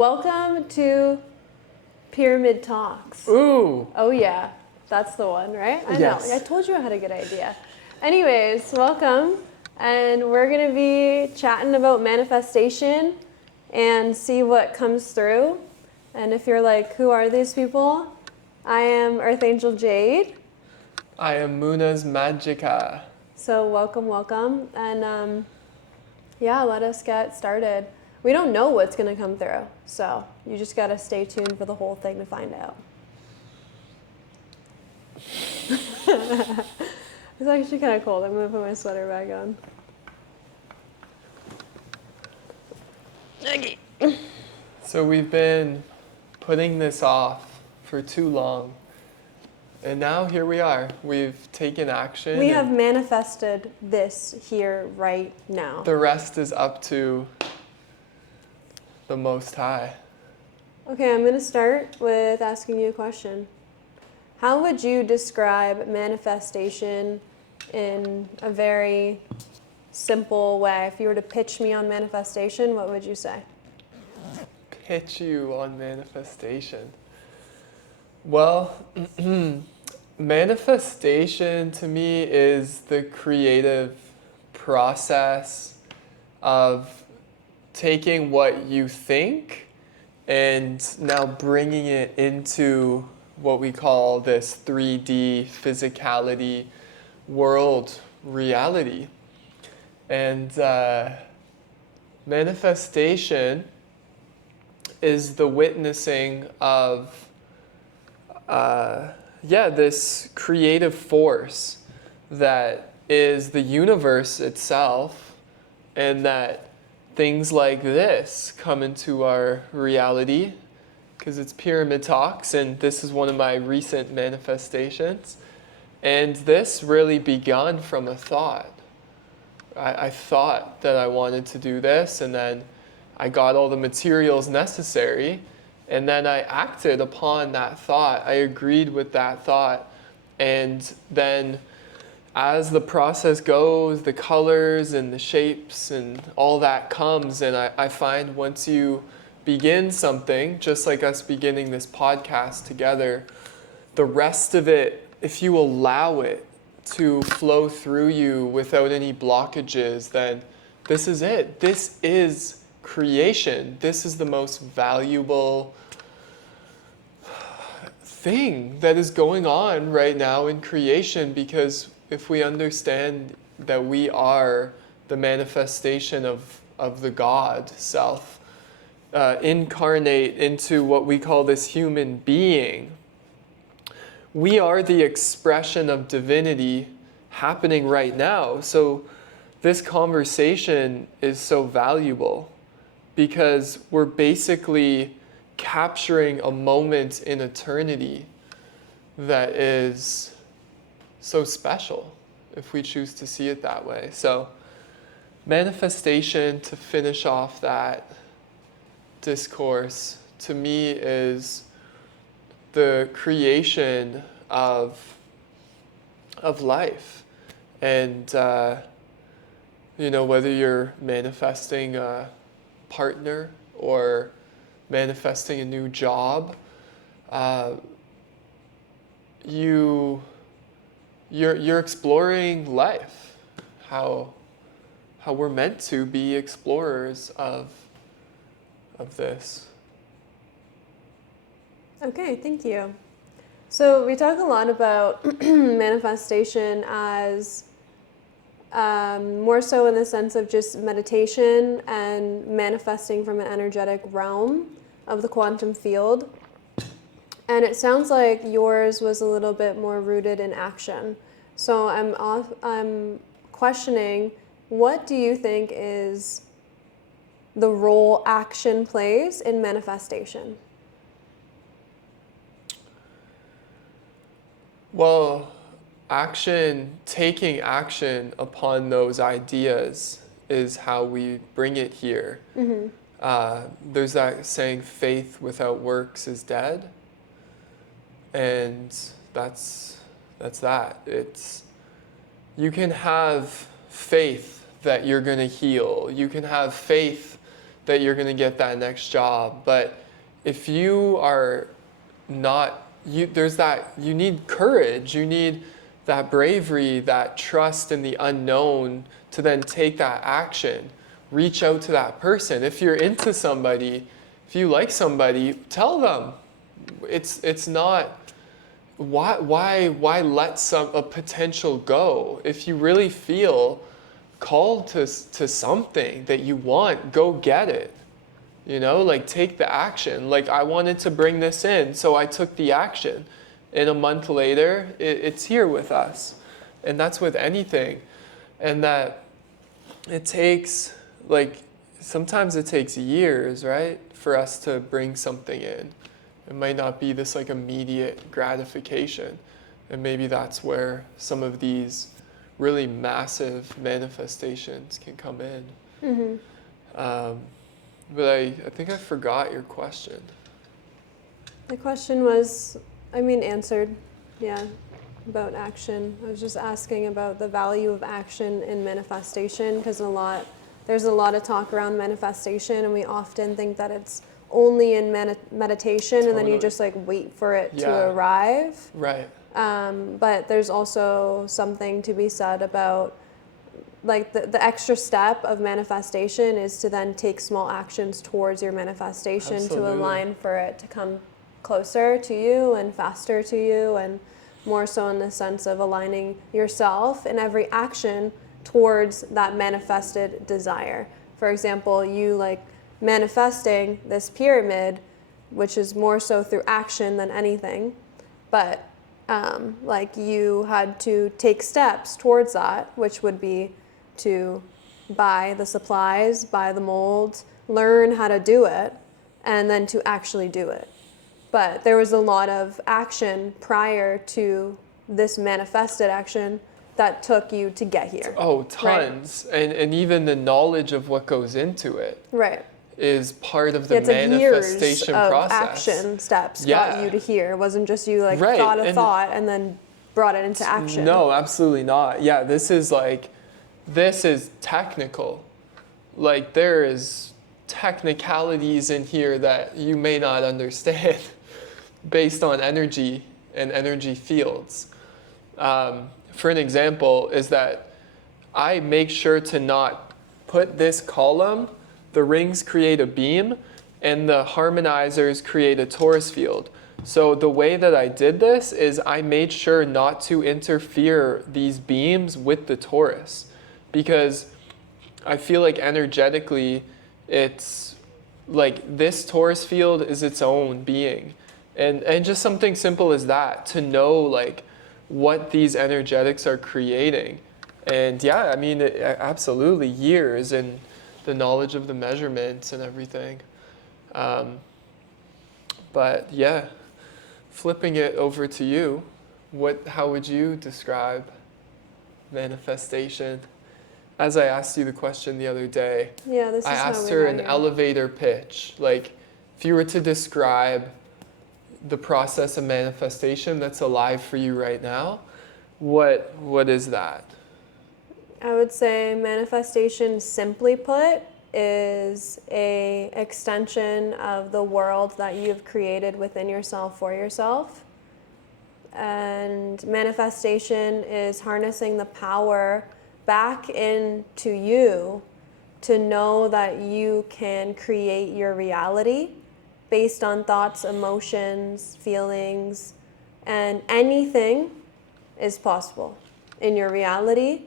Welcome to Pyramid Talks. Ooh. Oh yeah, that's the one, right? I Yes. know. I told you I had a good idea. Anyways, welcome. And we're going to be chatting about manifestation and see what comes through. And if you're like, who are these people? I am Earth Angel Jade. I am Muna's Magica. So welcome. And yeah, let us get started. We don't know what's going to come through, so you just got to stay tuned for the whole thing to find out. It's actually kind of cold. I'm going to put my sweater back on. Okay. So we've been putting this off for too long. And now here we are. We've taken action. We have manifested this here right now. The rest is up to the Most High. Okay, I'm going to start with asking you a question. How would you describe manifestation in a very simple way? If you were to pitch me on manifestation, what would you say? Pitch you on manifestation. Well, manifestation to me is the creative process of taking what you think and now bringing it into what we call this 3D physicality world reality. And manifestation is the witnessing of this creative force that is the universe itself, and that things like this come into our reality because it's Pyramid Talks, and this is one of my recent manifestations. And this really began from a thought. I thought that I wanted to do this, and then I got all the materials necessary, and then I acted upon that thought. I agreed with that thought, and then as the process goes, the colors and the shapes and all that comes, and I find once you begin something, just like us beginning this podcast together, the rest of it, if you allow it to flow through you without any blockages, then this is it. This is creation. This is the most valuable thing that is going on right now in creation, because if we understand that we are the manifestation of the God self, incarnate into what we call this human being, we are the expression of divinity happening right now. So this conversation is so valuable because we're basically capturing a moment in eternity that is so special if we choose to see it that way. So manifestation, to finish off that discourse, to me is the creation of life. And whether you're manifesting a partner or manifesting a new job, you're exploring life, how we're meant to be explorers of this. Okay, thank you. So we talk a lot about manifestation as more so in the sense of just meditation and manifesting from an energetic realm of the quantum field. And it sounds like yours was a little bit more rooted in action. So I'm questioning, what do you think is the role action plays in manifestation? Well, taking action upon those ideas is how we bring it here. Mm-hmm. There's that saying, faith without works is dead. And that's that. You can have faith that you're going to heal. You can have faith that you're going to get that next job. But if you are not, you need courage, you need that bravery, that trust in the unknown to then take that action. Reach out to that person. If you're into somebody, if you like somebody, tell them. It's not, why let a potential go? If you really feel called to something that you want, go get it. Like take the action. Like I wanted to bring this in, so I took the action. And a month later, it's here with us. And that's with anything. And that it takes, sometimes it takes years, right, for us to bring something in. It might not be this immediate gratification. And maybe that's where some of these really massive manifestations can come in. Mm-hmm. But I think I forgot your question. The question was, answered, yeah, about action. I was just asking about the value of action in manifestation, because there's a lot of talk around manifestation, and we often think that it's only in meditation, totally. And then you just wait for it to arrive. Right. But there's also something to be said about the extra step of manifestation is to then take small actions towards your manifestation. Absolutely. To align for it to come closer to you and faster to you, and more so in the sense of aligning yourself in every action towards that manifested desire. For example, you manifesting this pyramid, which is more so through action than anything, but you had to take steps towards that, which would be to buy the supplies, buy the molds, learn how to do it, and then to actually do it. But there was a lot of action prior to this manifested action that took you to get here. Oh, tons. Right? And even the knowledge of what goes into it. Right. Is part of the manifestation years process. Of action steps got you to here. It wasn't just you right. thought a thought and then brought it into action. No, absolutely not. Yeah, this is technical. There is technicalities in here that you may not understand based on energy and energy fields. For an example, is that I make sure to not put this column. The rings create a beam, and the harmonizers create a torus field. So the way that I did this is I made sure not to interfere these beams with the torus, because I feel energetically it's this torus field is its own being. And just something simple as that, to know what these energetics are creating. And yeah, absolutely years and the knowledge of the measurements and everything. But yeah, flipping it over to you, how would you describe manifestation? As I asked you the question the other day, I asked her an elevator pitch. If you were to describe the process of manifestation that's alive for you right now, what is that? I would say manifestation, simply put, is a extension of the world that you've created within yourself for yourself. And manifestation is harnessing the power back into you to know that you can create your reality based on thoughts, emotions, feelings, and anything is possible in your reality.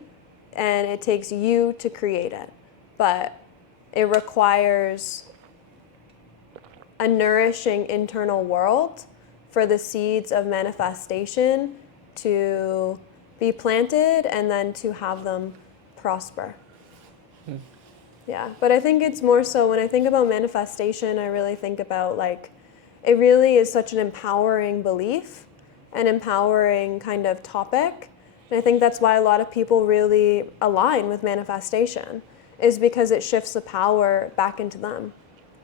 And it takes you to create it. But it requires a nourishing internal world for the seeds of manifestation to be planted and then to have them prosper. Yeah, but I think it's more so when I think about manifestation, I really think about it really is such an empowering belief, an empowering kind of topic. And I think that's why a lot of people really align with manifestation, is because it shifts the power back into them.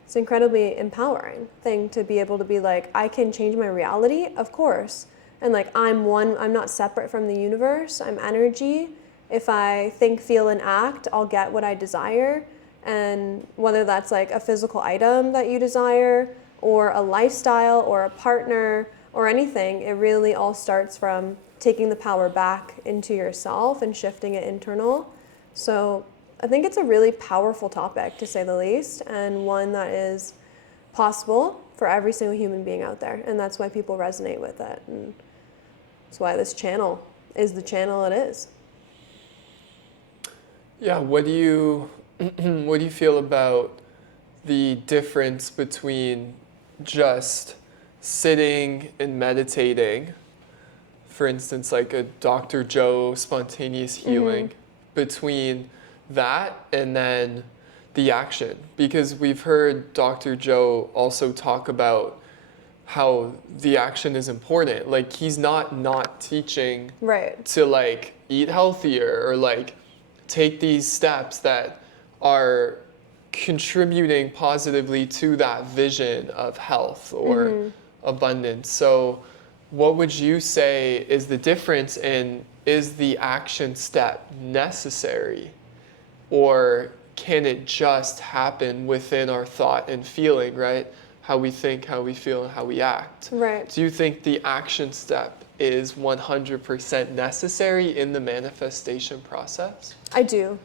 It's an incredibly empowering thing to be able to be I can change my reality, of course. And I'm not separate from the universe, I'm energy. If I think, feel, and act, I'll get what I desire. And whether that's like a physical item that you desire, or a lifestyle, or a partner, or anything, it really all starts from taking the power back into yourself and shifting it internal. So I think it's a really powerful topic, to say the least, and one that is possible for every single human being out there. And that's why people resonate with it. And that's why this channel is the channel it is. Yeah, what do you feel about the difference between just sitting and meditating, for instance, like a Dr. Joe spontaneous healing, between that and then the action? Because we've heard Dr. Joe also talk about how the action is important. Like, he's not teaching Right. to like eat healthier or like take these steps that are contributing positively to that vision of health or abundance. So what would you say is the difference, and is the action step necessary, or can it just happen within our thought and feeling, right? How we think, how we feel, and how we act. Right. Do you think the action step is 100% necessary in the manifestation process? I do.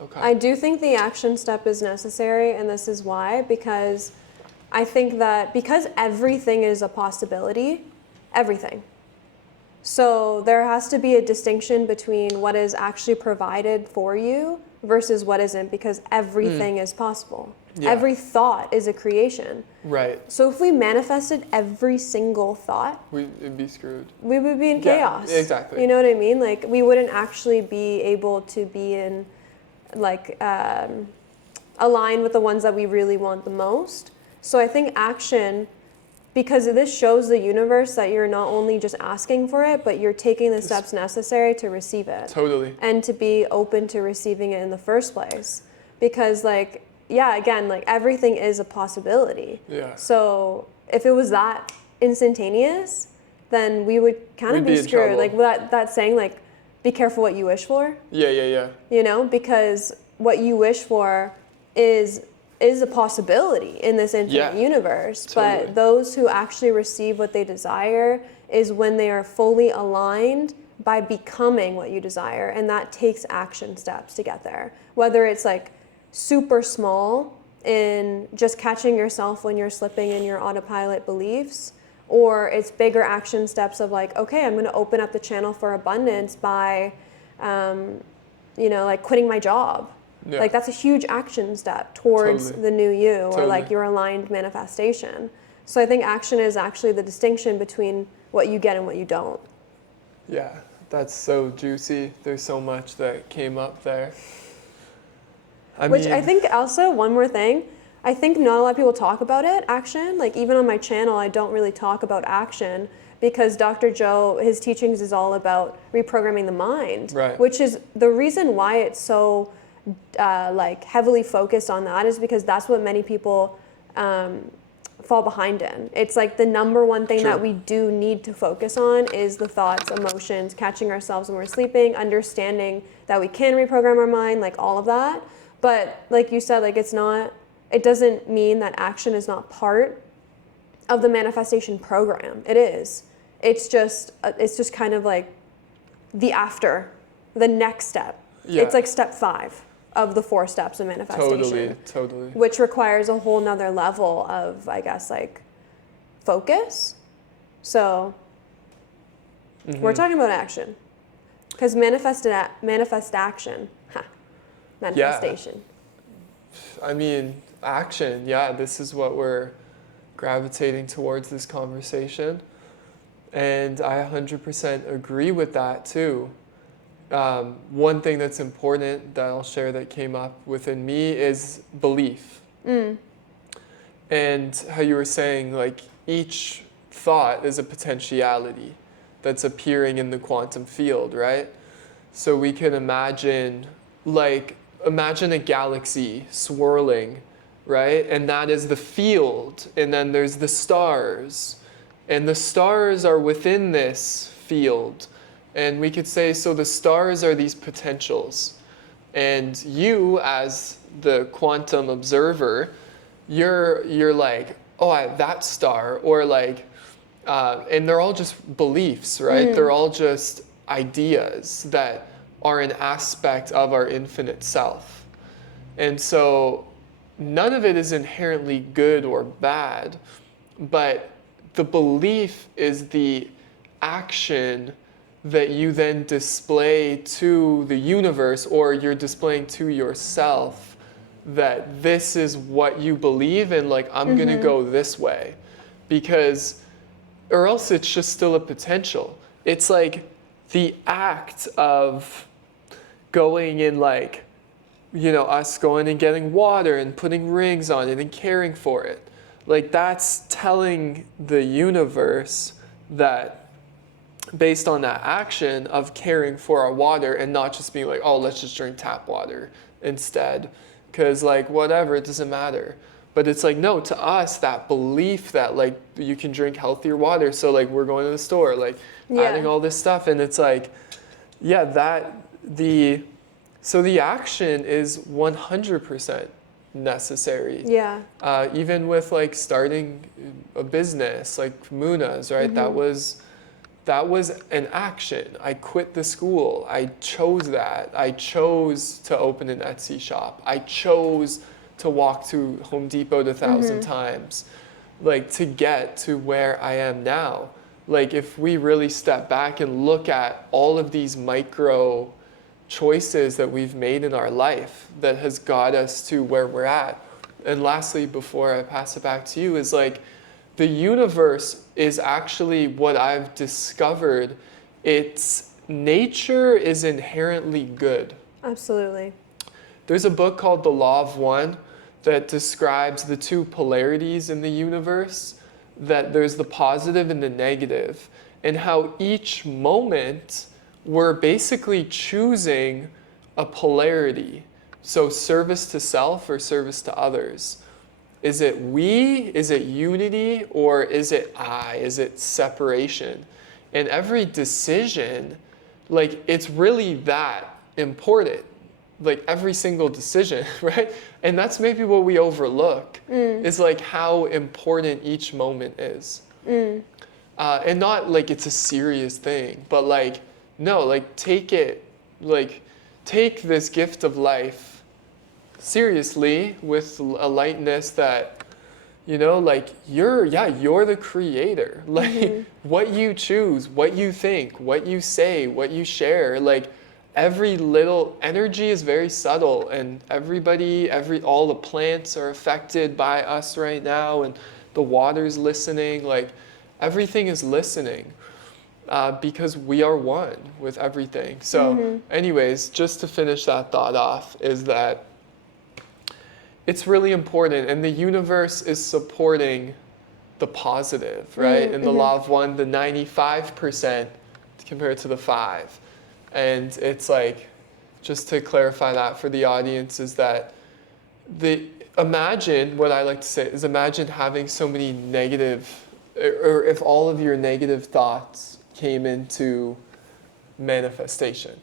Okay. I do think the action step is necessary, and this is why, because I think that because everything is a possibility, everything. So there has to be a distinction between what is actually provided for you versus what isn't, because everything is possible. Yeah. Every thought is a creation. Right. So if we manifested every single thought, We'd be screwed. we would be in Yeah, chaos. exactly. You know what I mean? Like, we wouldn't actually be able to be in, like, align with the ones that we really want the most. So I think action, because this shows the universe that you're not only just asking for it, but you're taking the steps necessary to receive it. Totally. And to be open to receiving it in the first place. Because, like, yeah, again, like, everything is a possibility. Yeah. So if it was that instantaneous, then we would kind of We'd be be in screwed. trouble. Like that saying, like, be careful what you wish for, Yeah. you know, because what you wish for is a possibility in this infinite universe. Totally. But those who actually receive what they desire is when they are fully aligned by becoming what you desire. And that takes action steps to get there. Whether it's like super small in just catching yourself when you're slipping in your autopilot beliefs, or it's bigger action steps of like, okay, I'm going to open up the channel for abundance by, like quitting my job. Yeah. Like, that's a huge action step towards Totally. the new you, or Totally. like your aligned manifestation. So I think action is actually the distinction between what you get and what you don't. Yeah, that's so juicy. There's so much that came up there. I think also, one more thing, I think not a lot of people talk about it, action. Like, even on my channel, I don't really talk about action, because Dr. Joe, his teachings is all about reprogramming the mind, Right. which is the reason why it's so heavily focused on that, is because that's what many people fall behind in. It's like the number one thing True. that we do need to focus on is the thoughts, emotions, catching ourselves when we're sleeping, understanding that we can reprogram our mind, like all of that. But like you said, like, it doesn't mean that action is not part of the manifestation program. It is. It's just kind of like the next step. Yeah. It's like step 5 of the 4 steps of manifestation. Totally. Which requires a whole nother level of, I guess, like, focus. So we're talking about action, because manifest action, manifestation. I mean, action. Yeah, this is what we're gravitating towards, this conversation. And I 100% agree with that too. One thing that's important that I'll share that came up within me is belief. And how you were saying, like, each thought is a potentiality that's appearing in the quantum field, right? So we can imagine a galaxy swirling, right? And that is the field. And then there's the stars. And the stars are within this field. And we could say, so the stars are these potentials. And you, as the quantum observer, you're like, oh, that star, or like, and they're all just beliefs, right? They're all just ideas that are an aspect of our infinite self. And so none of it is inherently good or bad, but the belief is the action that you then display to the universe, or you're displaying to yourself, that this is what you believe, and like, I'm gonna go this way. Because, or else it's just still a potential. It's like the act of going in, like, you know, us going and getting water and putting rings on it and caring for it. Like, that's telling the universe that, based on that action of caring for our water, and not just being like, oh, let's just drink tap water instead, because like, whatever, it doesn't matter. But it's like, no, to us, that belief that like you can drink healthier water, so like we're going to the store, like adding all this stuff, and it's like, yeah, so the action is 100% necessary. Yeah. Even with like starting a business like Muna's, right? That was an action. I quit the school. I chose that. I chose to open an Etsy shop. I chose to walk to Home Depot 1,000 times, like, to get to where I am now. Like, if we really step back and look at all of these micro choices that we've made in our life that has got us to where we're at. And lastly, before I pass it back to you, is like, the universe is actually what I've discovered. Its nature is inherently good. Absolutely. There's a book called The Law of One that describes the two polarities in the universe, that there's the positive and the negative, and how each moment we're basically choosing a polarity. So service to self or service to others. Is it we? Is it unity? Or is it I? Is it separation? And every decision, like, it's really that important. Like, every single decision, right? And that's maybe what we overlook, is like how important each moment is. And not like it's a serious thing, but like, no, like, take it, like, take this gift of life seriously, with a lightness that, you know, like, you're the creator. Like, what you choose, what you think, what you say, what you share, like, every little energy is very subtle, and all the plants are affected by us right now, and the water's listening, like, everything is listening. Because we are one with everything. So anyways, just to finish that thought off, is that it's really important, and the universe is supporting the positive, right? In the Law of One, the 95% compared to the 5. And it's like, just to clarify that for the audience, is that what I like to say is, imagine having so many negative, or if all of your negative thoughts came into manifestation,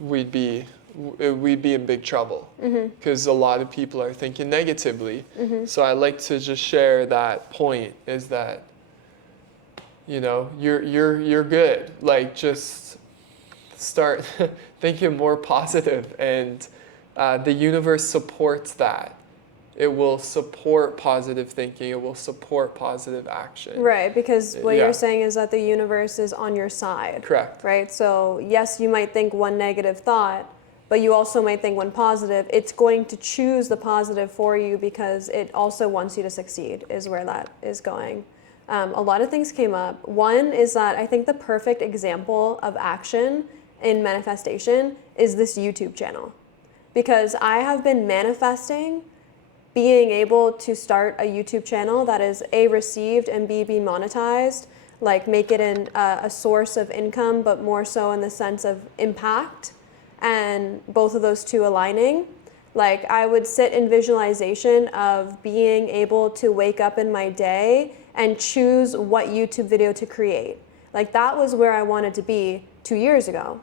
we'd be in big trouble, because a lot of people are thinking negatively. So I like to just share that point, is that, you know, you're good. Like, just start thinking more positive, and the universe supports that. It will support positive thinking. It will support positive action. Right, because what you're saying is that the universe is on your side. Correct. Right, so yes, you might think one negative thought, but you also might think one positive. It's going to choose the positive for you, because it also wants you to succeed, is where that is going. A lot of things came up. One is that I think the perfect example of action in manifestation is this YouTube channel, because I have been manifesting being able to start a YouTube channel that is A, received, and B, be monetized, like make it a source of income, but more so in the sense of impact, and both of those two aligning. Like, I would sit in visualization of being able to wake up in my day and choose what YouTube video to create. Like, that was where I wanted to be 2 years ago.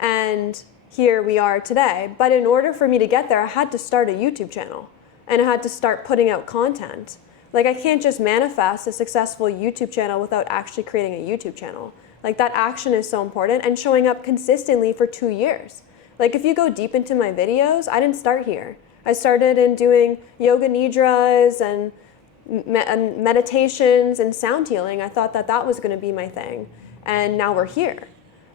And here we are today. But in order for me to get there, I had to start a YouTube channel and I had to start putting out content. Like, I can't just manifest a successful YouTube channel without actually creating a YouTube channel. Like, that action is so important, and showing up consistently for 2 years. Like, if you go deep into my videos, I didn't start here. I started in doing yoga nidras and meditations and sound healing. I thought that that was going to be my thing. And now we're here.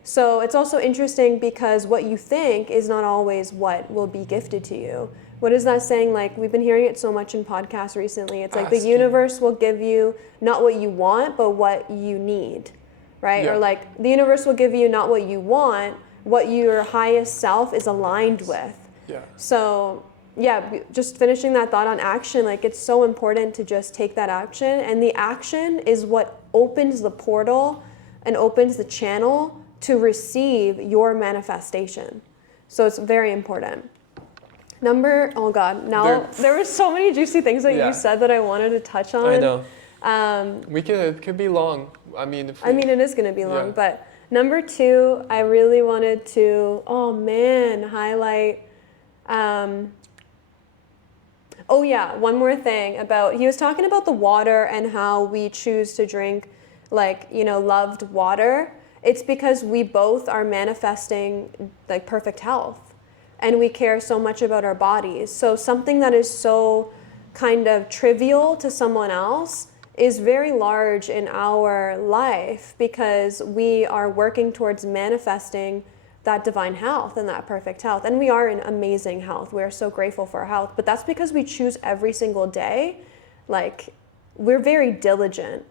So it's also interesting because what you think is not always what will be gifted to you. What is that saying? Like, we've been hearing it so much in podcasts recently. It's like the universe will give you not what you want, but what you need, right? Yeah. Or like the universe will give you not what you want, what your highest self is aligned with. Yeah. So yeah, just finishing that thought on action, like, it's so important to just take that action. And the action is what opens the portal and opens the channel to receive your manifestation. So it's very important. Oh God, now there were so many juicy things that you said that I wanted to touch on. I know. It could be long. I mean, it is going to be long, but number 2, I really wanted to, highlight, one more thing he was talking about the water and how we choose to drink, loved water. It's because we both are manifesting like perfect health. And we care so much about our bodies. So something that is so kind of trivial to someone else is very large in our life because we are working towards manifesting that divine health and that perfect health. And we are in amazing health. We are so grateful for our health. But that's because we choose every single day. Like, we're very diligent.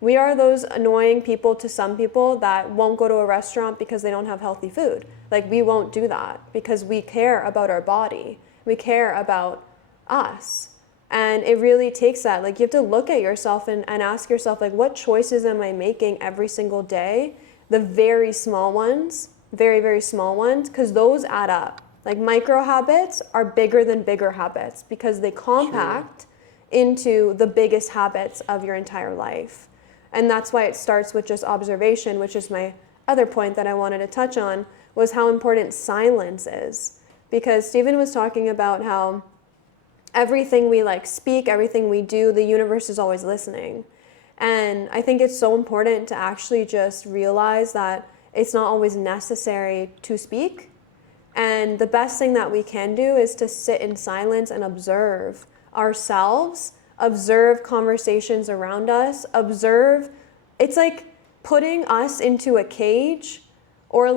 We are those annoying people to some people that won't go to a restaurant because they don't have healthy food. Like, we won't do that because we care about our body. We care about us. And it really takes that. Like, you have to look at yourself and ask yourself, like, what choices am I making every single day? The very small ones, very, very small ones, because those add up. Like, micro habits are bigger than bigger habits because they compact into the biggest habits of your entire life. And that's why it starts with just observation, which is my other point that I wanted to touch on, was how important silence is. Because Stephen was talking about how everything we speak, everything we do, the universe is always listening. And I think it's so important to actually just realize that it's not always necessary to speak. And the best thing that we can do is to sit in silence and observe ourselves, observe conversations around us, observe. It's like putting us into a cage or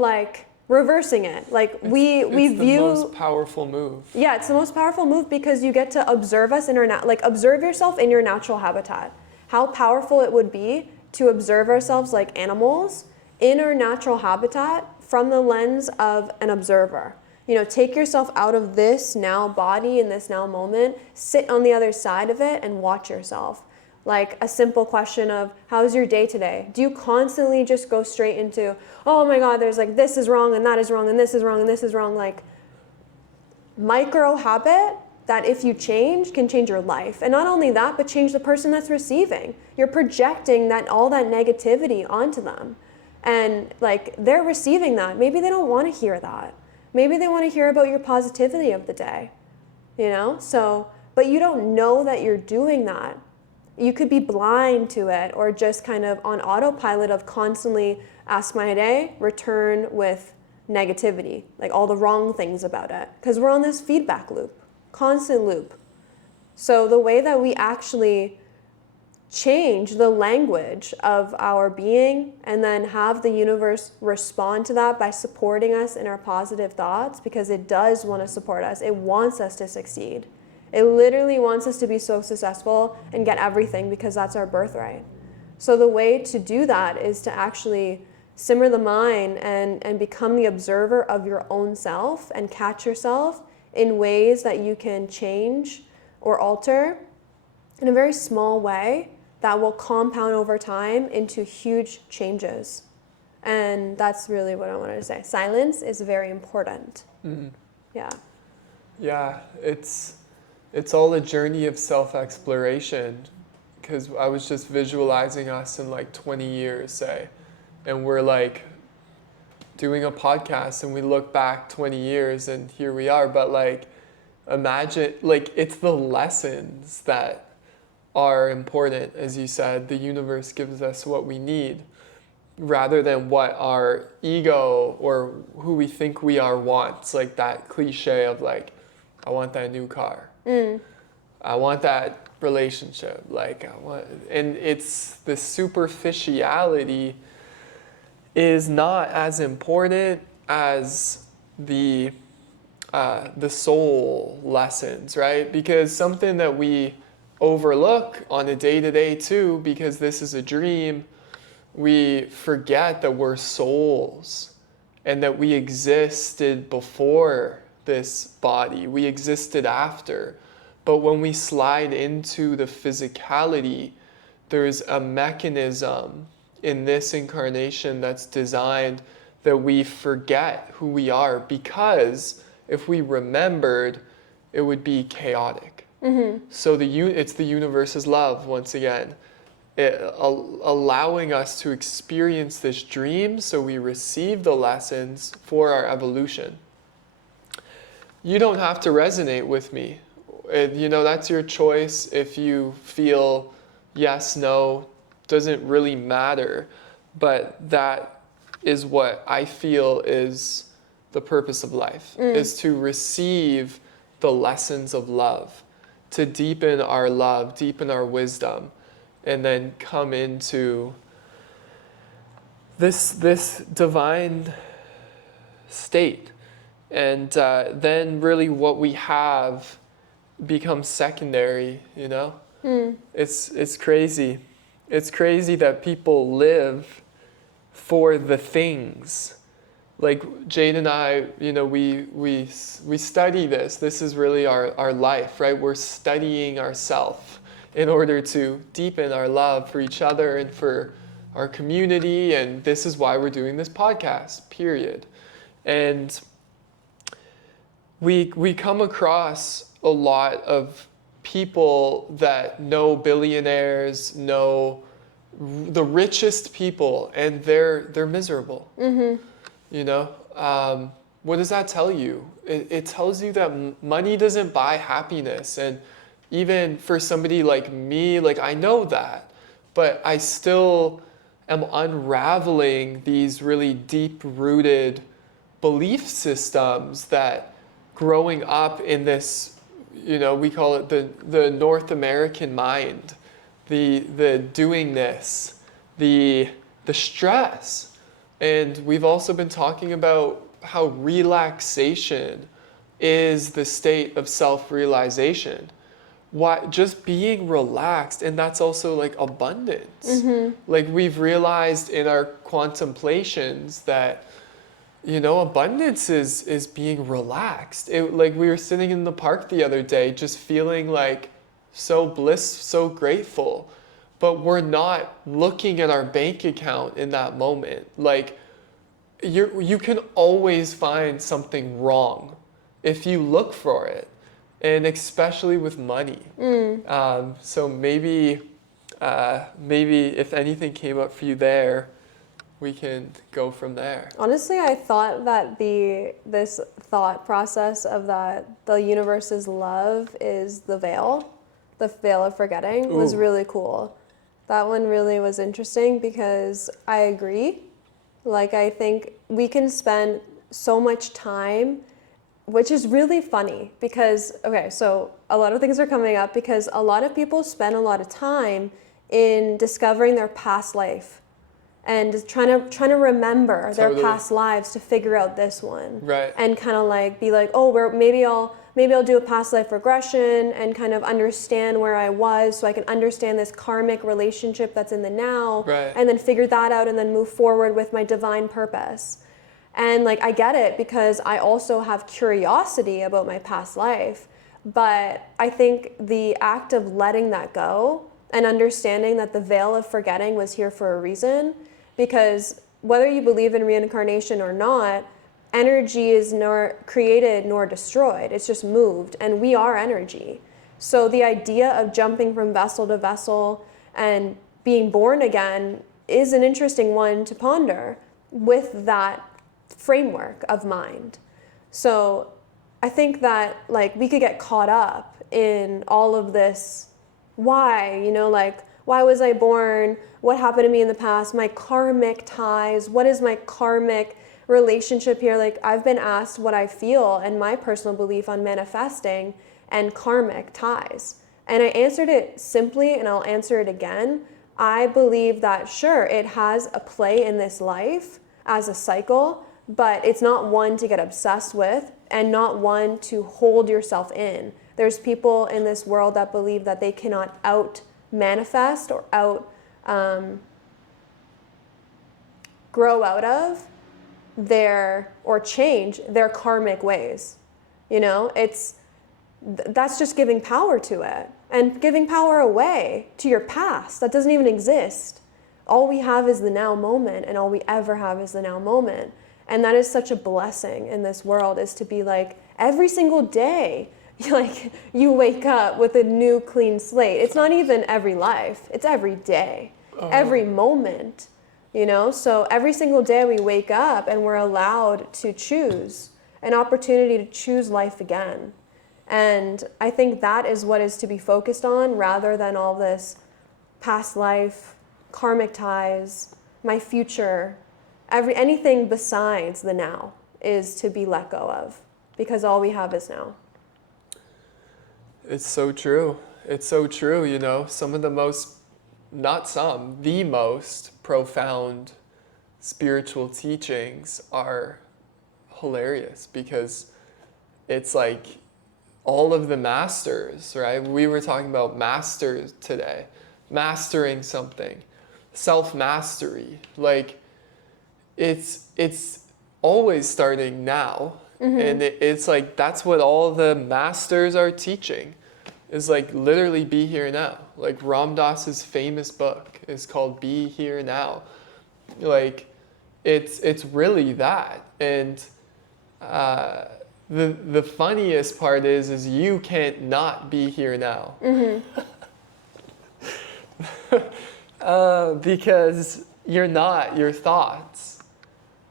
reversing it. Like, we view the most powerful move. Yeah, it's the most powerful move because you get to observe us in our observe yourself in your natural habitat. How powerful it would be to observe ourselves like animals in our natural habitat from the lens of an observer. Take yourself out of this now body in this now moment, sit on the other side of it and watch yourself. Like a simple question of, how's your day today? Do you constantly just go straight into, oh my God, there's this is wrong and that is wrong and this is wrong and this is wrong. Like, micro habit that if you change can change your life. And not only that, but change the person that's receiving. You're projecting all that negativity onto them. And they're receiving that. Maybe they don't want to hear that. Maybe they want to hear about your positivity of the day, So, but you don't know that you're doing that. You could be blind to it or just kind of on autopilot of constantly ask my day, return with negativity, all the wrong things about it. Because we're on this feedback loop, constant loop. So the way that we actually change the language of our being and then have the universe respond to that by supporting us in our positive thoughts, because it does want to support us. It wants us to succeed. It literally wants us to be so successful and get everything because that's our birthright. So the way to do that is to actually simmer the mind and become the observer of your own self and catch yourself in ways that you can change or alter in a very small way that will compound over time into huge changes. And that's really what I wanted to say. Silence is very important. Mm-hmm. Yeah. Yeah, it's all a journey of self-exploration, because I was just visualizing us in 20 years, say, and we're doing a podcast and we look back 20 years and here we are. But like, imagine, like, it's the lessons that are important. As you said, the universe gives us what we need rather than what our ego or who we think we are wants. Like that cliche of like, I want that new car. I want that relationship. Like I want, and it's the superficiality is not as important as the soul lessons, right? Because something that we overlook on a day-to-day too, because this is a dream, we forget that we're souls and that we existed before this body. We existed after. But when we slide into the physicality, there's a mechanism in this incarnation that's designed that we forget who we are, because if we remembered, it would be chaotic. So it's the universe's love, once again, allowing us to experience this dream so we receive the lessons for our evolution. You don't have to resonate with me. That's your choice. If you feel yes, no, doesn't really matter. But that is what I feel is the purpose of life, is to receive the lessons of love, to deepen our love, deepen our wisdom, and then come into this divine state. And then really what we have becomes secondary, It's crazy. It's crazy that people live for the things. Like Jade and I, we study this. This is really our life, right? We're studying ourselves in order to deepen our love for each other and for our community. And this is why we're doing this podcast, period. And we come across a lot of people that know billionaires, know the richest people, and they're miserable. What does that tell you? It tells you that money doesn't buy happiness. And even for somebody like me, like I know that, but I still am unraveling these really deep-rooted belief systems that growing up in this, we call it the North American mind, the doingness, the stress. And we've also been talking about how relaxation is the state of self-realization. Just being relaxed, and that's also like abundance. Like we've realized in our contemplations that abundance is being relaxed. Like we were sitting in the park the other day, just feeling like so so grateful, but we're not looking at our bank account in that moment. Like you can always find something wrong if you look for it, and especially with money. So maybe if anything came up for you there, we can go from there. Honestly, I thought that this thought process of that the universe's love is the veil of forgetting was really cool. That one really was interesting because I agree. Like I think we can spend so much time, which is really funny because, so a lot of things are coming up because a lot of people spend a lot of time in discovering their past life and trying to remember their past lives to figure out this one. Right. And kind of like be like, maybe I'll do a past life regression and kind of understand where I was so I can understand this karmic relationship that's in the now. Right. And then figure that out and then move forward with my divine purpose. And like I get it because I also have curiosity about my past life. But I think the act of letting that go and understanding that the veil of forgetting was here for a reason, because whether you believe in reincarnation or not, energy is nor created nor destroyed. It's just moved, and we are energy. So the idea of jumping from vessel to vessel and being born again is an interesting one to ponder with that framework of mind. So I think that like we could get caught up in all of this. Why, like, why was I born? What happened to me in the past? My karmic ties. What is my karmic relationship here? Like, I've been asked what I feel and my personal belief on manifesting and karmic ties. And I answered it simply, and I'll answer it again. I believe that, sure, it has a play in this life as a cycle, but it's not one to get obsessed with and not one to hold yourself in. There's people in this world that believe that they cannot out manifest or out grow out of their or change their karmic ways. That's just giving power to it and giving power away to your past that doesn't even exist. All we have is the now moment, and all we ever have is the now moment. And that is such a blessing in this world, is to be like every single day, like you wake up with a new clean slate. It's not even every life, it's every day, every moment, So every single day we wake up and we're allowed to choose, an opportunity to choose life again. And I think that is what is to be focused on, rather than all this past life, karmic ties, my future. Anything besides the now is to be let go of, because all we have is now. It's so true. It's so true, Some of the most, the most profound spiritual teachings are hilarious, because it's like all of the masters, right? We were talking about masters today, mastering something, self-mastery. Like, it's always starting now. And it's like, that's what all the masters are teaching, is like literally be here now. Like Ram Dass's famous book is called Be Here Now. Like, it's really that. And the funniest part is you can't not be here now. Because you're not your thoughts.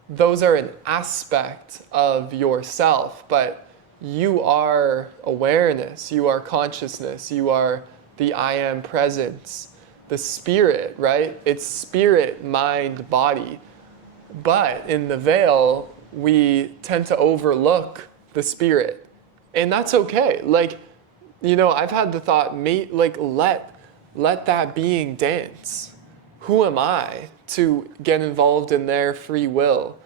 Those are an aspect of yourself, but you are awareness, you are consciousness, you are the I am presence, the spirit, right? It's spirit, mind, body. But in the veil, we tend to overlook the spirit. And that's okay. Like, I've had the thought, let that being dance. Who am I to get involved in their free will?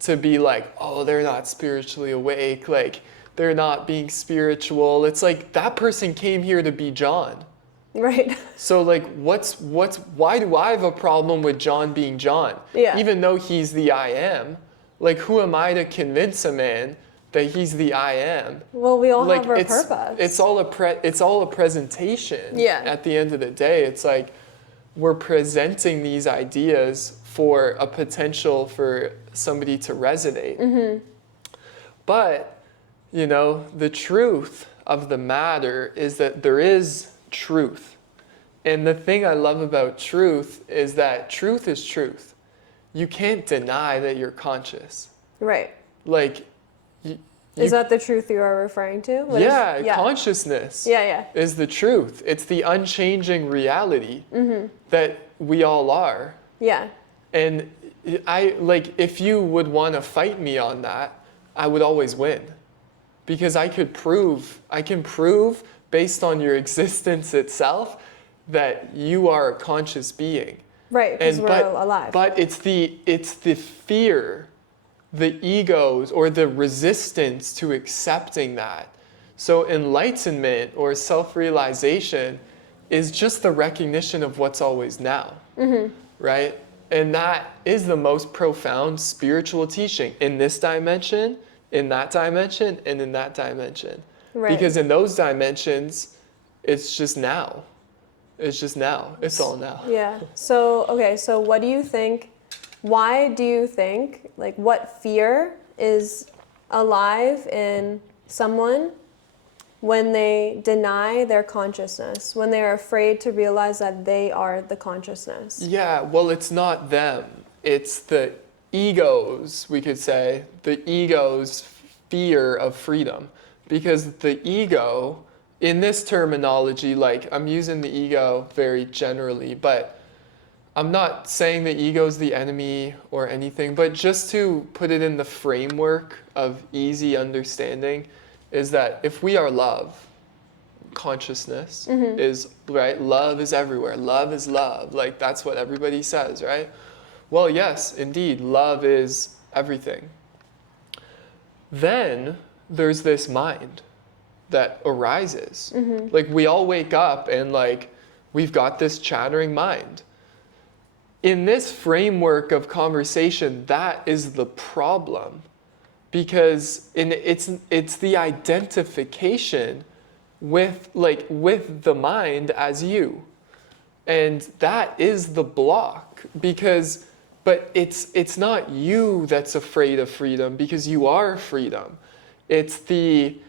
To be like, oh, they're not spiritually awake, like they're not being spiritual. It's like, that person came here to be John. Right. So like, why do I have a problem with John being John? Yeah. Even though he's the I am. Like, who am I to convince a man that he's the I am? Well, we all have our purpose. It's all a presentation. Yeah. At the end of the day, it's like, we're presenting these ideas for a potential for somebody to resonate. But, the truth of the matter is that there is truth. And the thing I love about truth is that truth is truth. You can't deny that you're conscious. Right. Like, is that the truth you are referring to? Consciousness Yeah. is the truth. It's the unchanging reality that we all are. Yeah. And if you would want to fight me on that, I would always win. Because I can prove based on your existence itself that you are a conscious being. Right, because we're alive. But it's the fear, the egos, or the resistance to accepting that. So enlightenment or self-realization is just the recognition of what's always now, right? And that is the most profound spiritual teaching in this dimension, in that dimension, and in that dimension. Right. Because in those dimensions, it's just now. It's just now. It's all now. Yeah. So what do you think, why do you think, like, what fear is alive in someone when they deny their consciousness, when they are afraid to realize that they are the consciousness? Yeah, well, it's not them. It's the ego's, we could say, the ego's fear of freedom. Because the ego, in this terminology, like I'm using the ego very generally, but I'm not saying the ego is the enemy or anything, but just to put it in the framework of easy understanding, is that if we are love, consciousness is, right? Love is everywhere. Love is love. Like that's what everybody says, right? Well, yes, indeed, love is everything. Then there's this mind that arises. Like we all wake up and like we've got this chattering mind. In this framework of conversation, that is the problem, because it's the identification with the mind as you, and that is the block. But it's not you that's afraid of freedom, because you are freedom. It's the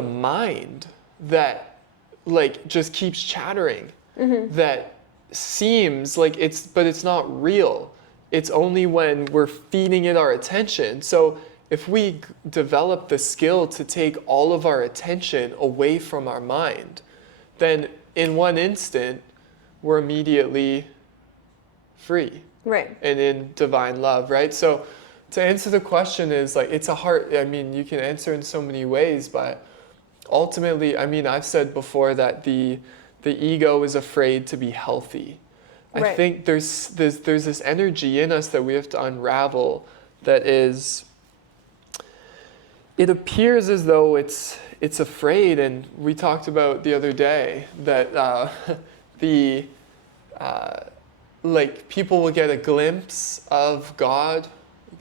mind that like just keeps chattering, that seems like but it's not real. It's only when we're feeding it our attention. So if we develop the skill to take all of our attention away from our mind, then in one instant we're immediately free. Right. And in divine love, right? So to answer the question is like, it's a hard, I mean, you can answer in so many ways, but ultimately, I mean, I've said before that the ego is afraid to be healthy. Right. I think there's this energy in us that we have to unravel that is, it appears as though it's afraid, and we talked about the other day that like people will get a glimpse of God,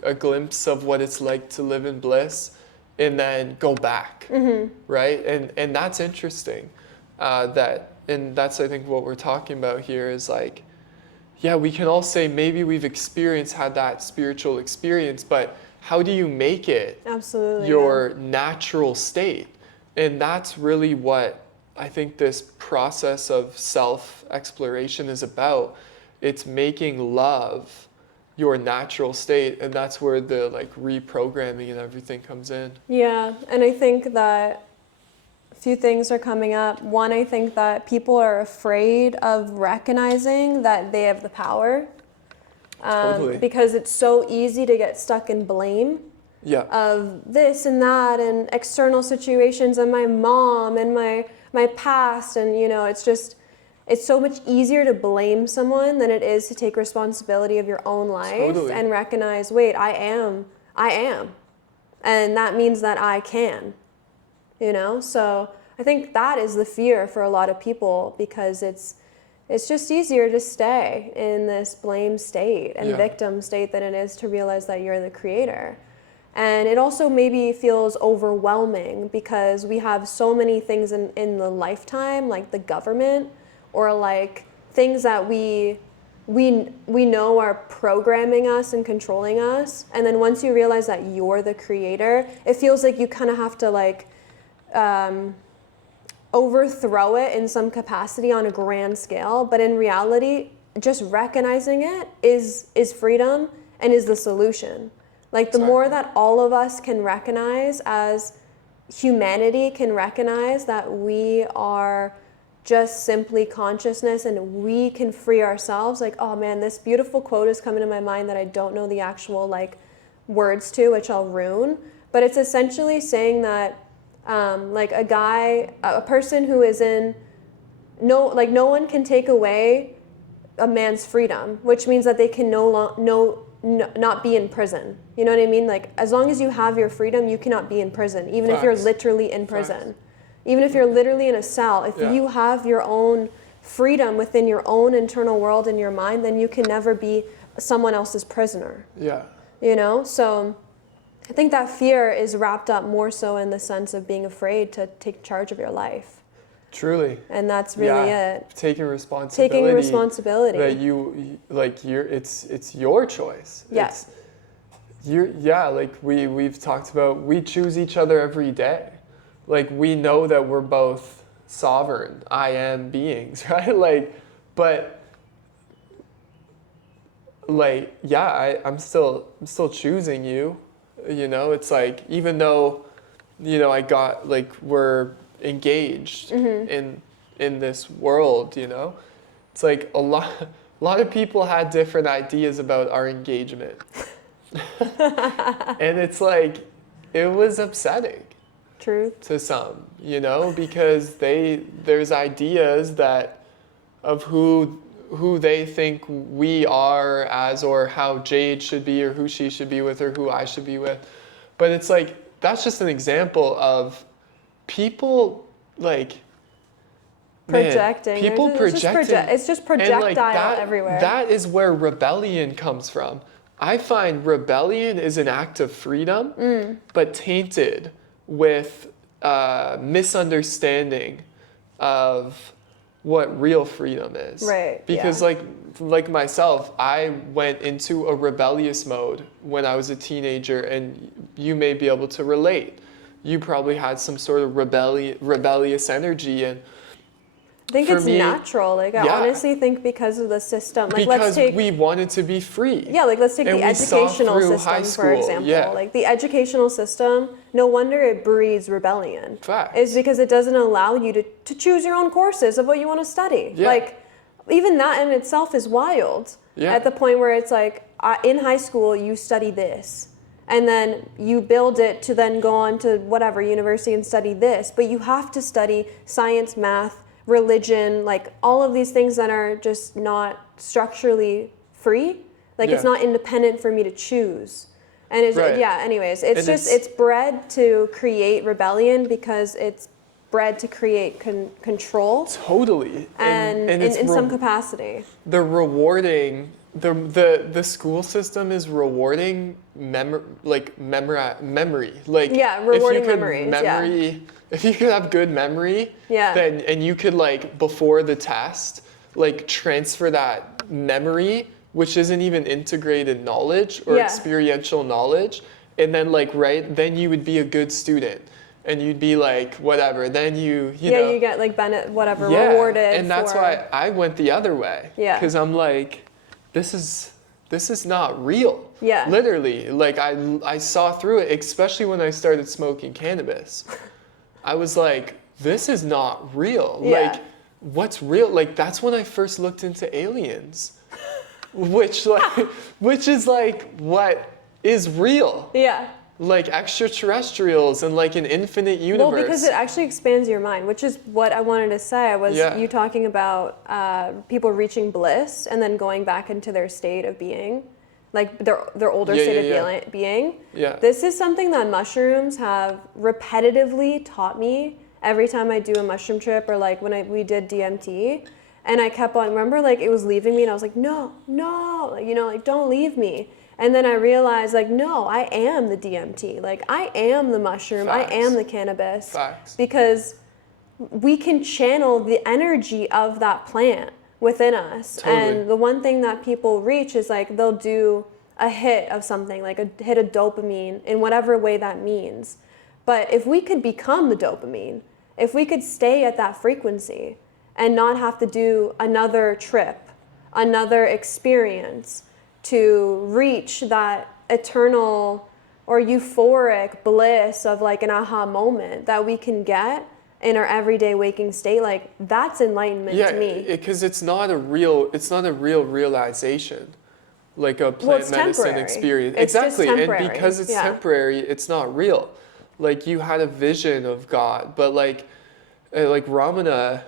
a glimpse of what it's like to live in bliss, and then go back, right? And that's interesting. And that's, I think, what we're talking about here is like, yeah, we can all say maybe we've had that spiritual experience, but how do you make it Absolutely, your natural state? And that's really what I think this process of self-exploration is about. It's making love your natural state, and that's where the like reprogramming and everything comes in. Yeah, and I think that a few things are coming up. One, I think that people are afraid of recognizing that they have the power. Totally. Because it's so easy to get stuck in blame of this and that and external situations and my mom and my past, and you know, it's so much easier to blame someone than it is to take responsibility of your own life and recognize, wait, I am, and that means that I can, you know? So I think that is the fear for a lot of people, because it's just easier to stay in this blame state and victim state than it is to realize that you're the creator. And it also maybe feels overwhelming because we have so many things in the lifetime, like the government, or like things that we know are programming us and controlling us. And then once you realize that you're the creator, it feels like you kind of have to like overthrow it in some capacity on a grand scale. But in reality, just recognizing it is freedom and is the solution. Like the more that all of us can recognize, as humanity can recognize that we are just simply consciousness and we can free ourselves. Like, oh man, this beautiful quote is coming to my mind that I don't know the actual like words to, which I'll ruin. But it's essentially saying that like a person who is no one can take away a man's freedom, which means that they can not be in prison. You know what I mean? Like as long as you have your freedom, you cannot be in prison, even if you're literally in prison. Even if you're literally in a cell, if you have your own freedom within your own internal world in your mind, then you can never be someone else's prisoner. Yeah. You know? So I think that fear is wrapped up more so in the sense of being afraid to take charge of your life. Truly. And that's really it. Taking responsibility. Taking responsibility. That it's your choice. Yes. Like we've talked about, we choose each other every day. Like we know that we're both sovereign, I am beings, right? Like, but like, yeah, I'm still choosing you, you know. It's like, even though, you know, I got, like, we're engaged in this world, you know, it's like a lot of people had different ideas about our engagement. And it's like, it was upsetting Truth. to some, you know, because there's ideas that of who they think we are as, or how Jade should be, or who she should be with, or who I should be with. But it's like, that's just an example of people, like, Projecting. man, people projecting. It's just projectile and, like, everywhere. That is where rebellion comes from. I find rebellion is an act of freedom, but tainted with misunderstanding of what real freedom is. Right. Because like myself, I went into a rebellious mode when I was a teenager, and you may be able to relate. You probably had some sort of rebellious energy, and I think it's natural. Like, I honestly think because of the system. Like, because we wanted to be free. Yeah, like, let's take the educational system, for example. Yeah. Like, the educational system, no wonder it breeds rebellion. Facts. It's because it doesn't allow you to choose your own courses of what you want to study. Yeah. Like, even that in itself is wild. Yeah. At the point where it's like, in high school, you study this. And then you build it to then go on to whatever university and study this. But you have to study science, math, religion, like all of these things that are just not structurally free. Like, it's not independent for me to choose. And it's, anyways, it's bred to create rebellion because it's bred to create control. Totally. And in some capacity. The rewarding, the school system is rewarding memory. Like, rewarding memories. If you could have good memory, then, and you could, like, before the test, like, transfer that memory, which isn't even integrated knowledge or experiential knowledge, and then, like, then you would be a good student, and you'd be like, whatever. Then you know, you get, like, rewarded. And that's why I went the other way. Yeah. Because I'm like, this is not real. Yeah. Literally, like, I saw through it, especially when I started smoking cannabis. I was like, this is not real. Yeah. Like, what's real? Like, that's when I first looked into aliens, which is like, what is real? Yeah. Like, extraterrestrials and, like, an infinite universe. Well, because it actually expands your mind, which is what I wanted to say. You talking about people reaching bliss and then going back into their state of being, like their older state of being. Yeah. This is something that mushrooms have repetitively taught me every time I do a mushroom trip, or like when we did DMT, and I kept on, remember, like, it was leaving me and I was like, no, like, you know, like, don't leave me. And then I realized, like, no, I am the DMT. Like, I am the mushroom. Facts. I am the cannabis. Facts. Because we can channel the energy of that plant within us. Totally. And the one thing that people reach is, like, they'll do a hit of something, like a hit of dopamine in whatever way that means. But if we could become the dopamine, if we could stay at that frequency and not have to do another trip, another experience, to reach that eternal or euphoric bliss of, like, an aha moment that we can get in our everyday waking state, like, that's enlightenment to me. Because it's not a real realization, like a plant medicine temporary. Experience. It's exactly, just temporary. And because it's temporary, it's not real. Like, you had a vision of God, but like Ramana,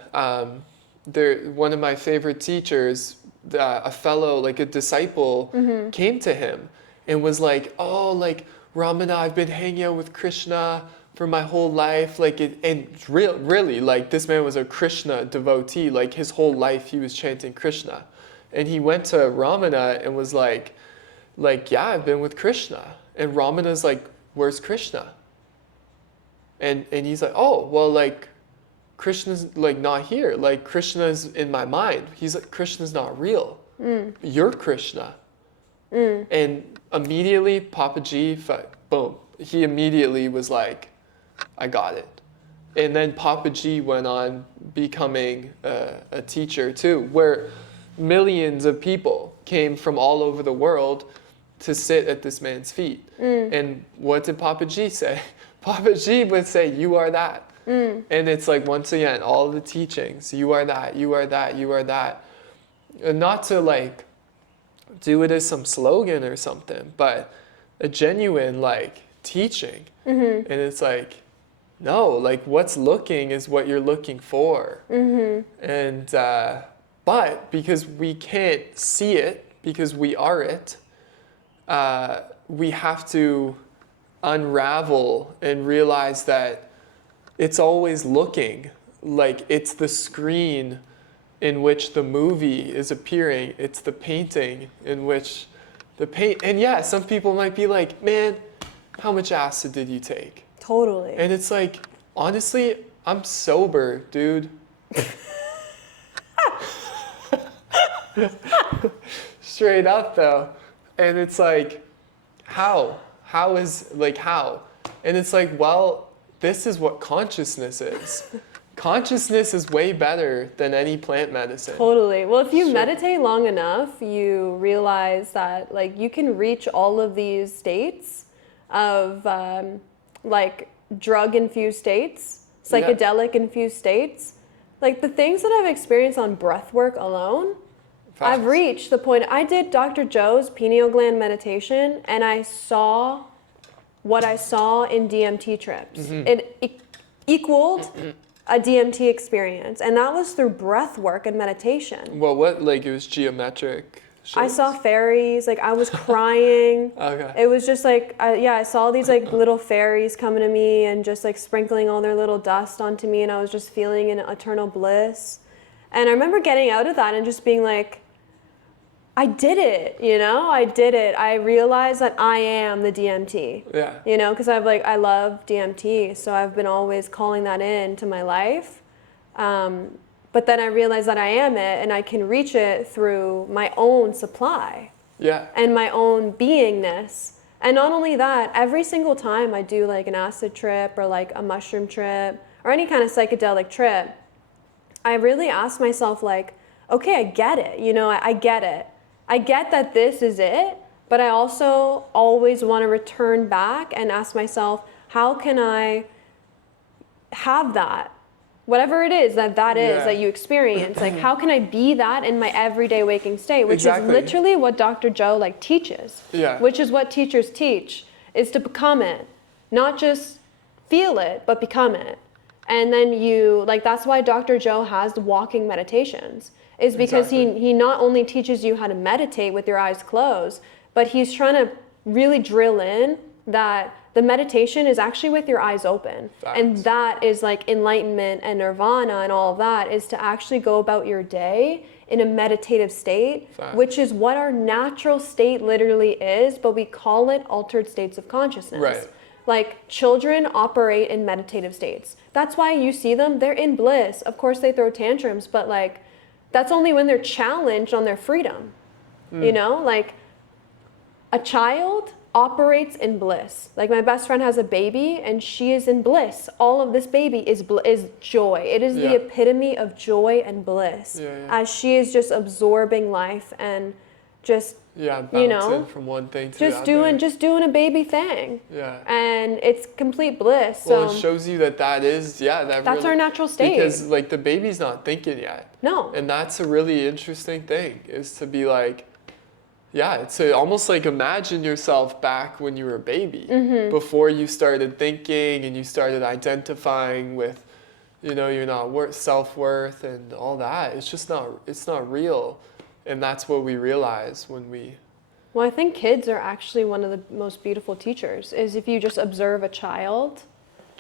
one of my favorite teachers, a fellow, like a disciple, came to him and was like, oh, like, Ramana, I've been hanging out with Krishna for my whole life, like, really, like, this man was a Krishna devotee, like, his whole life he was chanting Krishna. And he went to Ramana and was like, yeah, I've been with Krishna. And Ramana's like, where's Krishna? And he's like, oh, well, like, Krishna's, like, not here. Like, Krishna's in my mind. He's like, Krishna's not real. You're Krishna. And immediately, Papaji, boom. He immediately was like, I got it. And then Papaji went on becoming a teacher too, where millions of people came from all over the world to sit at this man's feet. And what did Papa G say? Papa G would say, you are that. And it's like, once again, all the teachings, you are that, you are that, you are that. And not to like do it as some slogan or something, but a genuine like teaching. And it's like, no, like what's looking is what you're looking for. And but because we can't see it, because we are it, we have to unravel and realize that it's always looking. Like it's the screen in which the movie is appearing. It's the painting in which the paint. And yeah, some people might be like, man, how much acid did you take? Totally. And it's like, honestly, I'm sober, dude. Straight up though. And it's like, how? How is, like, how? And it's like, well, this is what consciousness is. Consciousness is way better than any plant medicine. Totally. Well, if you Sure. meditate long enough, you realize that like you can reach all of these states of like drug-infused states, psychedelic-infused states. Like the things that I've experienced on breath work alone, I've Facts. reached the point. I did Dr. Joe's pineal gland meditation, and I saw what I saw in DMT trips. It equaled a DMT experience, and that was through breath work and meditation. Well, what, like, it was geometric I shapes? saw fairies, like I was crying. Okay. It was just like, I saw these like little fairies coming to me and just like sprinkling all their little dust onto me, and I was just feeling an eternal bliss. And I remember getting out of that and just being like, I did it, you know? I did it. I realized that I am the DMT. Yeah. You know, because I love DMT, so I've been always calling that into my life. But then I realized that I am it, and I can reach it through my own supply Yeah. and my own beingness. And not only that, every single time I do like an acid trip or like a mushroom trip or any kind of psychedelic trip, I really ask myself like, okay, I get it. You know, I get it. I get that this is it, but I also always want to return back and ask myself, how can I have that? Whatever it is that is Yeah. that you experience, like how can I be that in my everyday waking state, which Exactly. is literally what Dr. Joe like teaches, Yeah. which is what teachers teach, is to become it, not just feel it, but become it. And then you, like that's why Dr. Joe has the walking meditations, is because Exactly. he not only teaches you how to meditate with your eyes closed, but he's trying to really drill in that the meditation is actually with your eyes open. Facts. And that is like enlightenment and nirvana and all of that, is to actually go about your day in a meditative state, Facts. which is what our natural state literally is, but we call it altered states of consciousness. Right. Like children operate in meditative states. That's why you see them, they're in bliss. Of course they throw tantrums, but like that's only when they're challenged on their freedom. You know, like a child operates in bliss. Like my best friend has a baby and she is in bliss. All of this baby is joy. It is the Yeah. epitome of joy and bliss, Yeah, yeah. as she is just absorbing life and just Yeah, bouncing you know, from one thing to the other. just doing a baby thing. Yeah. And it's complete bliss. Well, So it shows you that is, yeah, that's really, our natural state. Because like the baby's not thinking yet. No. And that's a really interesting thing, is to be like, yeah, it's almost like imagine yourself back when you were a baby, before you started thinking and you started identifying with, you know, you're not self-worth and all that. It's just it's not real. And that's what we realize when we... Well, I think kids are actually one of the most beautiful teachers, is if you just observe a child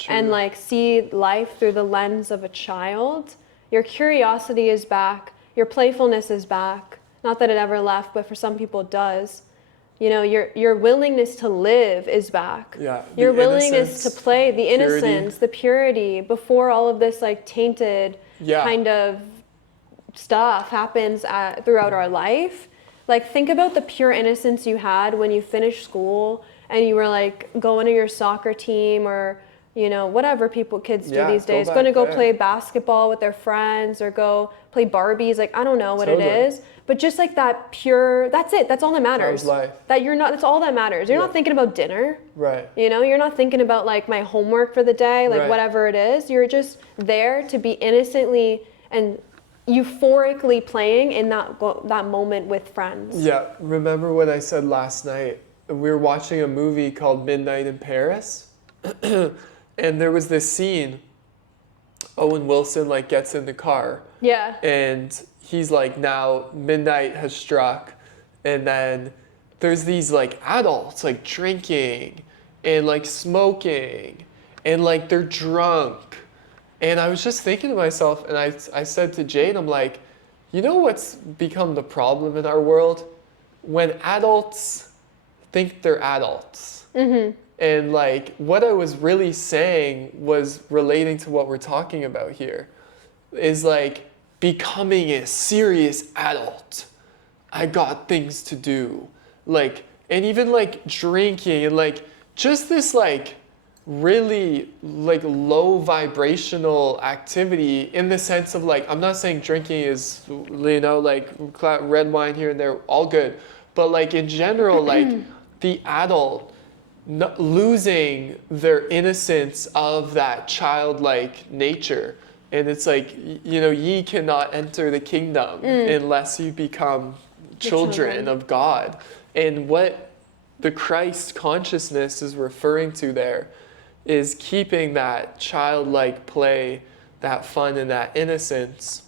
and True. like see life through the lens of a child, your curiosity is back, your playfulness is back. Not that it ever left, but for some people it does. You know, your willingness to live is back. Yeah, Your the willingness to innocence, play, the purity. innocence, the purity, before all of this like tainted Yeah. kind of stuff happens throughout our life. Like think about the pure innocence you had when you finished school and you were like going to your soccer team, or whatever kids do these go days, back going to go there. play basketball with their friends or go play Barbies. Like, I don't know what it Totally. is, but just like that pure, that's it. That's all that matters. Child's life. That's all that matters. You're not thinking about dinner. Right. You're not thinking about like my homework for the day, like Right. whatever it is. You're just there to be innocently and euphorically playing in that moment with friends. Yeah. Remember what I said last night? We were watching a movie called Midnight in Paris. And there was this scene, Owen Wilson like gets in the car. Yeah. And he's like, now midnight has struck. And then there's these like adults like drinking and like smoking and like they're drunk. And I was just thinking to myself, and I said to Jade, I'm like, you know what's become the problem in our world? When adults think they're adults. Mm-hmm. And like what I was really saying was relating to what we're talking about here is like becoming a serious adult. I got things to do. Like, and even like drinking and like just this like really like low vibrational activity in the sense of like, I'm not saying drinking is, like red wine here and there, all good. But like in general, like the adult losing their innocence of that childlike nature. And it's like, ye cannot enter the kingdom unless you become children of God. And what the Christ consciousness is referring to there is keeping that childlike play, that fun and that innocence.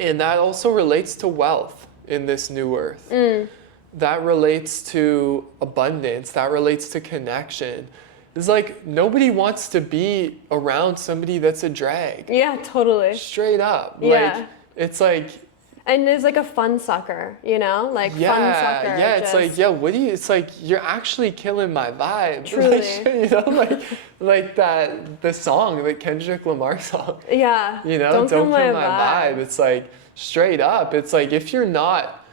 And that also relates to wealth in this new earth. That relates to abundance. That relates to connection. It's like nobody wants to be around somebody that's a drag. Yeah, totally. Straight up. Yeah. Like, it's like... And there's like a fun sucker, like fun sucker. Yeah, it's like, it's like, you're actually killing my vibe. Truly. Like the song, the Kendrick Lamar song. Yeah. Don't kill my vibe. It's like, straight up. It's like, if you're not...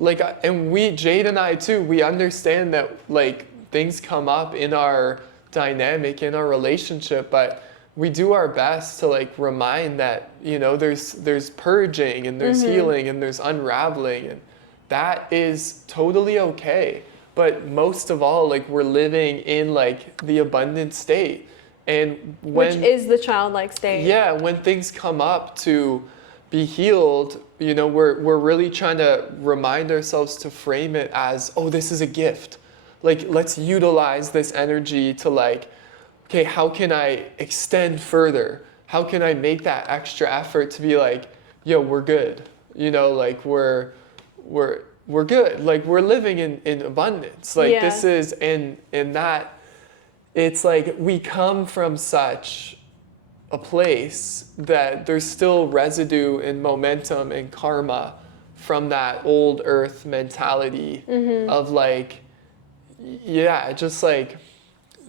Like, and Jade and I too, we understand that like things come up in our dynamic, in our relationship, but we do our best to like remind that, there's purging and there's healing and there's unraveling, and that is totally okay. But most of all, like we're living in like the abundant state. And which is the childlike state. Yeah, when things come up to be healed, we're really trying to remind ourselves to frame it as, oh, this is a gift. Like, let's utilize this energy to like, okay, how can I extend further? How can I make that extra effort to be like, we're good. Like we're good. Like we're living in abundance. Like this is, and that, it's like we come from such a place that there's still residue and momentum and karma from that old earth mentality of like, just like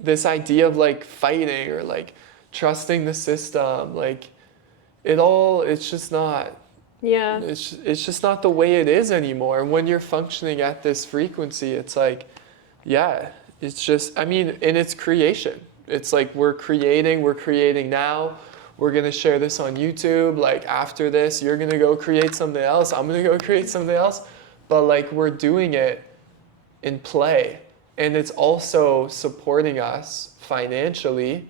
this idea of like fighting or like trusting the system, like it's just not, it's just not the way it is anymore. And when you're functioning at this frequency, it's like, it's just, and it's creation. It's like we're creating now. We're going to share this on YouTube. Like after this, you're going to go create something else. I'm going to go create something else. But like we're doing it in play. And it's also supporting us financially.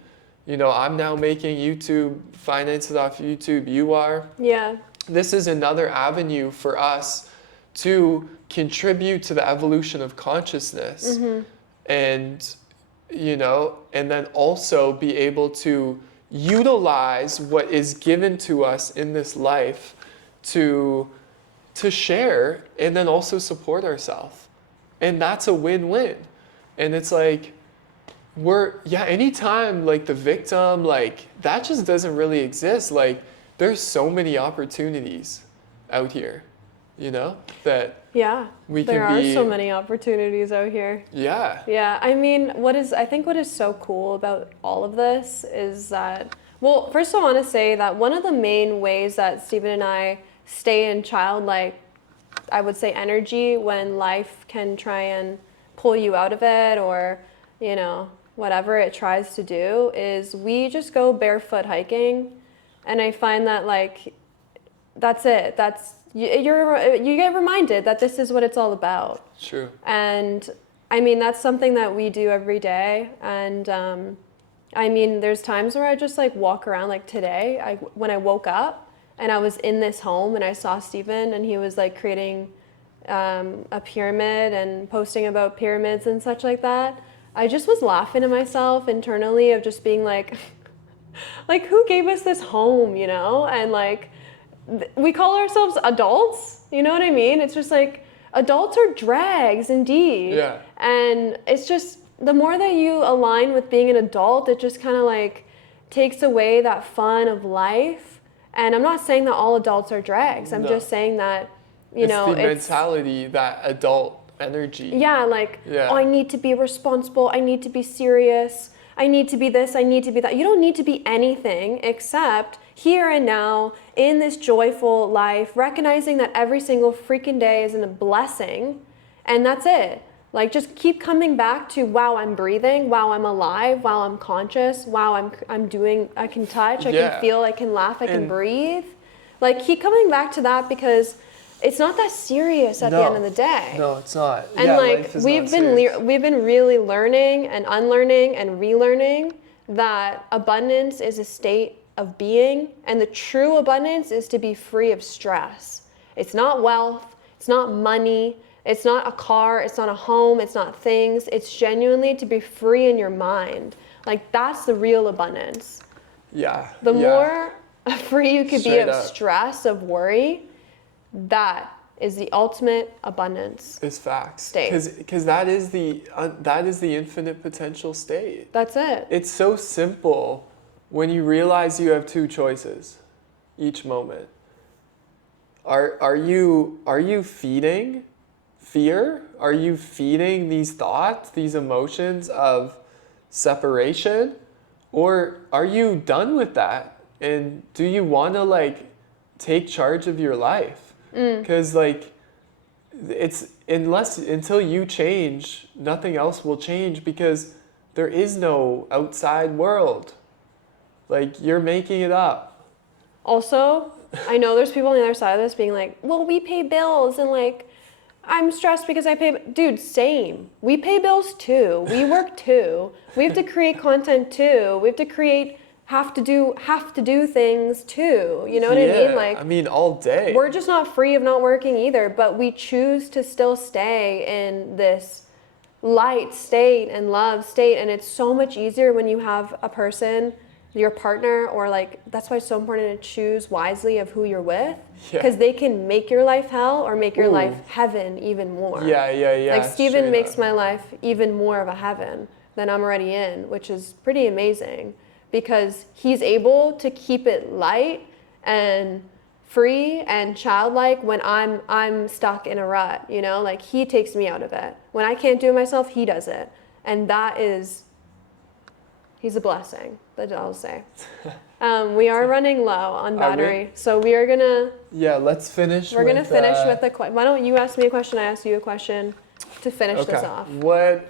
I'm now making YouTube finances off YouTube. You are. Yeah. This is another avenue for us to contribute to the evolution of consciousness. And and then also be able to utilize what is given to us in this life to share and then also support ourselves. And that's a win-win. And it's like, anytime like the victim, like that just doesn't really exist. Like there's so many opportunities out here, that there are so many opportunities out here. Yeah. I think what is so cool about all of this is that, well, first I want to say that one of the main ways that Stephen and I stay in childlike, I would say, energy when life can try and pull you out of it, or whatever it tries to do is we just go barefoot hiking, and I find that like that's it. You get reminded that this is what it's all about. True. And I mean, that's something that we do every day. And I mean, there's times where I just like walk around, like today, when I woke up and I was in this home and I saw Stephen and he was like creating a pyramid and posting about pyramids and such like that. I just was laughing to myself internally of just being like, like who gave us this home, you know? And like, we call ourselves adults, you know what I mean? It's just like, adults are drags indeed. Yeah. And it's just, the more that you align with being an adult, it just kind of like takes away that fun of life. And I'm not saying that all adults are drags. I'm just saying that, you know, it's the mentality, that adult energy. Yeah, like, oh, I need to be responsible. I need to be serious. I need to be this. I need to be that. You don't need to be anything except here and now in this joyful life, recognizing that every single freaking day is a blessing. And that's it. Like, just keep coming back to, wow, I'm breathing. Wow, I'm alive. Wow, I'm conscious. Wow, I'm doing, I can touch. I can feel. I can laugh. I can breathe. Like, keep coming back to that because it's not that serious at the end of the day. No, it's not. And like we've been really learning and unlearning and relearning that abundance is a state of being, and the true abundance is to be free of stress. It's not wealth, it's not money, it's not a car, it's not a home, it's not things. It's genuinely to be free in your mind. Like that's the real abundance. Yeah. The more free you could be of stress, of worry, that is the ultimate abundance. It's facts. State. Because that is the infinite potential state. That's it. It's so simple when you realize you have two choices each moment. Are you feeding fear? Are you feeding these thoughts, these emotions of separation? Or are you done with that? And do you want to like take charge of your life? Because like it's until you change, nothing else will change because there is no outside world. Like you're making it up. Also, I know there's people on the other side of this being like, well, we pay bills and like I'm stressed because I pay. Dude, same. We pay bills too. We work too. We have to create content too. We have to do things too. You know what I mean? Like, I mean, all day. We're just not free of not working either, but we choose to still stay in this light state and love state. And it's so much easier when you have a person, your partner, or like, that's why it's so important to choose wisely of who you're with. Because they can make your life hell or make your life heaven even more. Yeah. Like Steven makes my life even more of a heaven than I'm already in, which is pretty amazing. Because he's able to keep it light and free and childlike when I'm stuck in a rut, you know? Like he takes me out of it. When I can't do it myself, he does it. And he's a blessing, that I'll say. We are running low on battery, so we are gonna... Yeah, let's finish We're gonna finish with a question. Why don't you ask me a question, I ask you a question to finish this off. What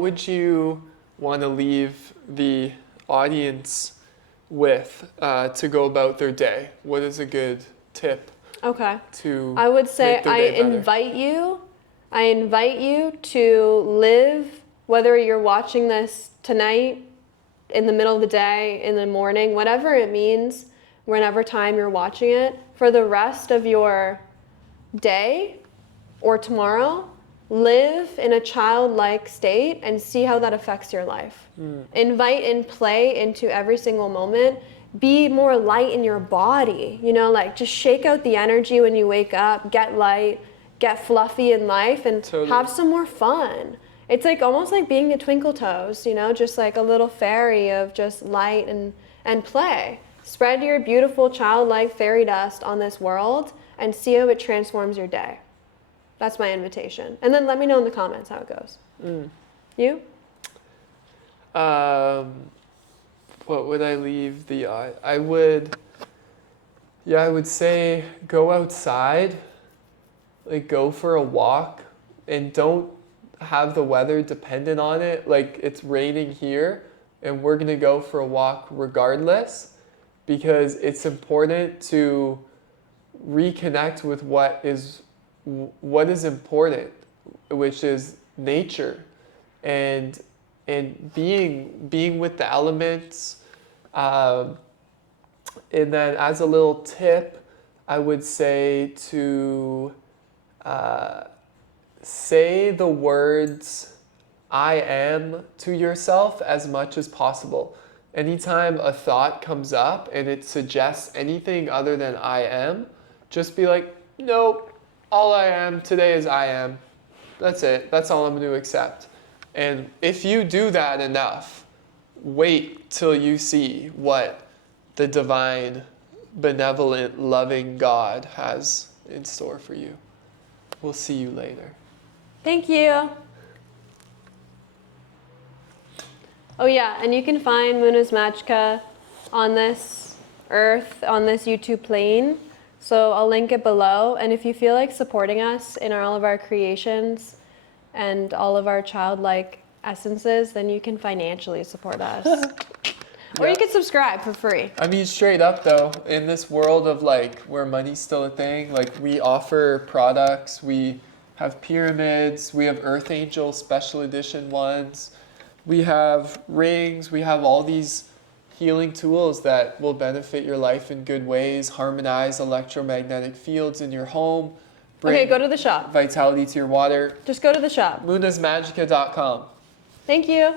would you want to leave the audience with to go about their day? What is a good tip? Okay. I would say I invite you to live, whether you're watching this tonight, in the middle of the day, in the morning, whatever it means, whenever time you're watching it, for the rest of your day or tomorrow, live in a childlike state and see how that affects your life. Invite and play into every single moment. Be more light in your body, you know, like just shake out the energy when you wake up, get light, get fluffy in life, and have some more fun. It's like almost like being a twinkle toes, you know, just like a little fairy of just light and play. Spread your beautiful childlike fairy dust on this world and see how it transforms your day. That's my invitation. And then let me know in the comments how it goes. You? What would I leave the I would say go outside, like go for a walk, and don't have the weather dependent on it. Like it's raining here and we're going to go for a walk regardless, because it's important to reconnect with what is important, which is nature, and being with the elements. And then as a little tip, I would say to say the words I am to yourself as much as possible. Anytime a thought comes up and it suggests anything other than I am, just be like, nope, all I am today is I am. That's it. That's all I'm going to accept. And if you do that enough, wait till you see what the divine, benevolent, loving God has in store for you. We'll see you later. Thank you. Oh yeah, and you can find Muna's Magica on this earth, on this YouTube plane. So I'll link it below. And if you feel like supporting us in all of our creations and all of our childlike essences, then you can financially support us. Or you can subscribe for free. I mean, straight up though, in this world of like where money's still a thing, like we offer products, we have pyramids, we have Earth Angel special edition ones, we have rings, we have all these healing tools that will benefit your life in good ways, harmonize electromagnetic fields in your home, bring Okay, go to the shop. vitality to your water. Just go to the shop. Munasmagica.com. Thank you.